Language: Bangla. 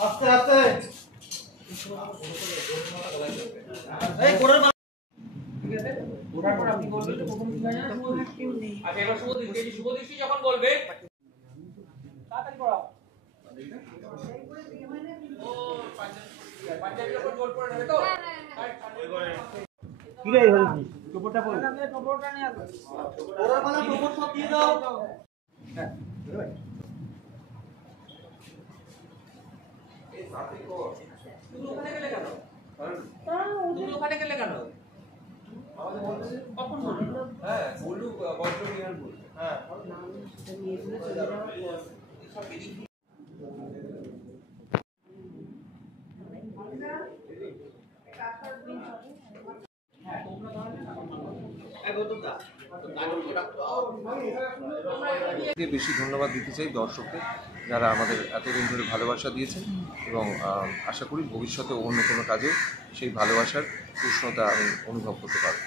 আস্তে আস্তে এই কোড়ার ঠিক আছে ওঠার পর আপনি বলবেন যে কখন কি হয় না আচ্ছা এবার শুভদৃষ্টি যখন বলবে তাড়াতাড়ি পড়াও ও পাঞ্জাবি যখন জোর করে নেবে তো কি রে হলি টপরটা পড় না টপরটা নিয়ে আসো ওরা মানে টপর সব দিয়ে দাও হ্যাঁ এই সাথে কো তুমি ওখানে গেলে কেন তুমি ওখানে গেলে কেন আমাদের বলতে কখন বললো হ্যাঁ বলু বজ্র বিহার বল হ্যাঁ নাম সেটা নিয়ে চলে যাওয়ার পর সব বেরিয়ে বেশি ধন্যবাদ দিতে চাই দর্শকদের যারা আমাদের এতদিন ধরে ভালোবাসা দিয়েছেন এবং আশা করি ভবিষ্যতে অন্য কোনো কাজে সেই ভালোবাসার উষ্ণতা আমি অনুভব করতে পারব।